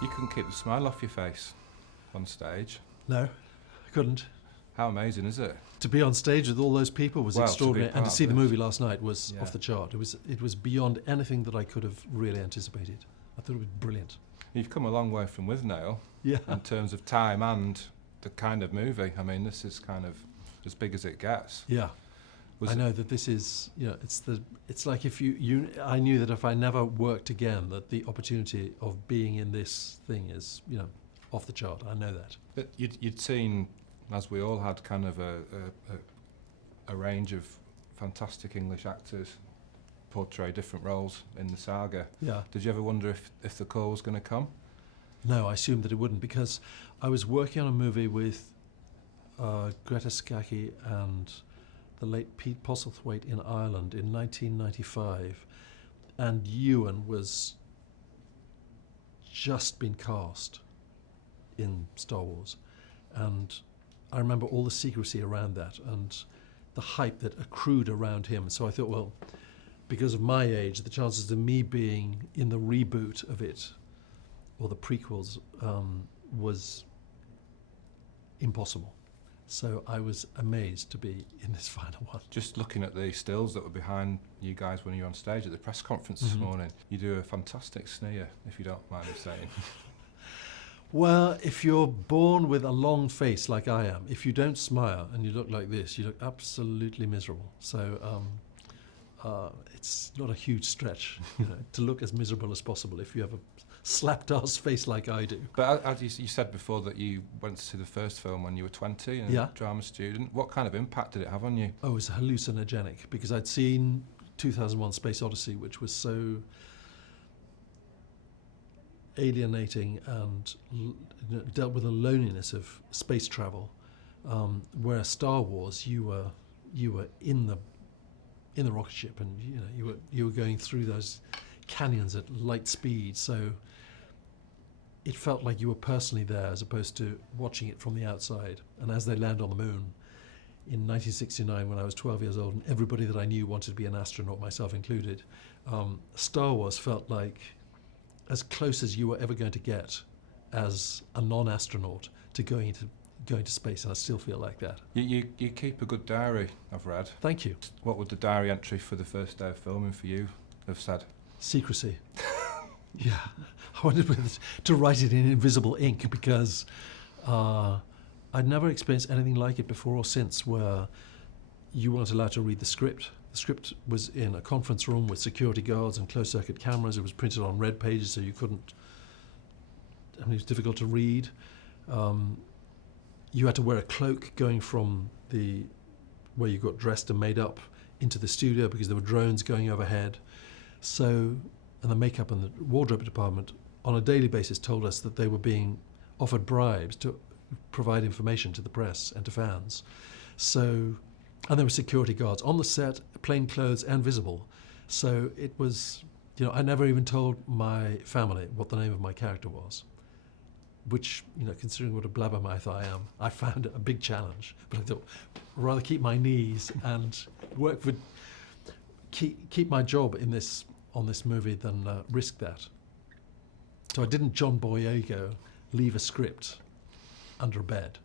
You couldn't keep the smile off your face on stage. No, I couldn't. How amazing is it? To be on stage with all those people was extraordinary, and to see the movie last night was off the chart. It was beyond anything that I could have really anticipated. I thought it was brilliant. You've come a long way from Withnail in terms of time and the kind of movie. I mean, this is kind of as big as it gets. Yeah. I know that this is, it's like if I knew that if I never worked again, that the opportunity of being in this thing is, off the chart. I know that. But you'd seen, as we all had, kind of a range of fantastic English actors portray different roles in the saga. Yeah. Did you ever wonder if the call was going to come? No, I assumed that it wouldn't, because I was working on a movie with Greta Scacchi and the late Pete Postlethwaite in Ireland in 1995, and Ewan was just been cast in Star Wars, and I remember all the secrecy around that and the hype that accrued around him. So I thought, well, because of my age, the chances of me being in the reboot of it or the prequels was impossible. So I was amazed to be in this final one. Just looking at the stills that were behind you guys when you were on stage at the press conference this morning, you do a fantastic sneer, if you don't mind me saying. Well, if you're born with a long face like I am, if you don't smile and you look like this, you look absolutely miserable. So it's not a huge stretch to look as miserable as possible if you have a slap-ass face like I do. But as you said before that you went to see the first film when you were 20 and a drama student. What kind of impact did it have on you? Oh, it was hallucinogenic, because I'd seen 2001 Space Odyssey, which was so alienating and dealt with the loneliness of space travel, whereas Star Wars, you were in the rocket ship, and you were going through those canyons at light speed, so it felt like you were personally there as opposed to watching it from the outside. And as they land on the moon in 1969, when I was 12 years old and everybody that I knew wanted to be an astronaut, myself included, Star Wars felt like as close as you were ever going to get as a non-astronaut to going to space, and I still feel like that. You keep a good diary, I've read. Thank you. What would the diary entry for the first day of filming for you have said? Secrecy. Yeah. I wanted to write it in invisible ink, because I'd never experienced anything like it before or since, where you weren't allowed to read the script. The script was in a conference room with security guards and closed-circuit cameras. It was printed on red pages, so you couldn't... it was difficult to read. You had to wear a cloak going from where you got dressed and made up into the studio, because there were drones going overhead. So, and the makeup and the wardrobe department on a daily basis told us that they were being offered bribes to provide information to the press and to fans. So, and there were security guards on the set, plain clothes and visible. So it was, I never even told my family what the name of my character was, which, considering what a blabbermouth I am, I found a big challenge. But I thought, I'd rather keep my knees and keep my job on this movie than risk that. So I didn't John Boyega leave a script under a bed.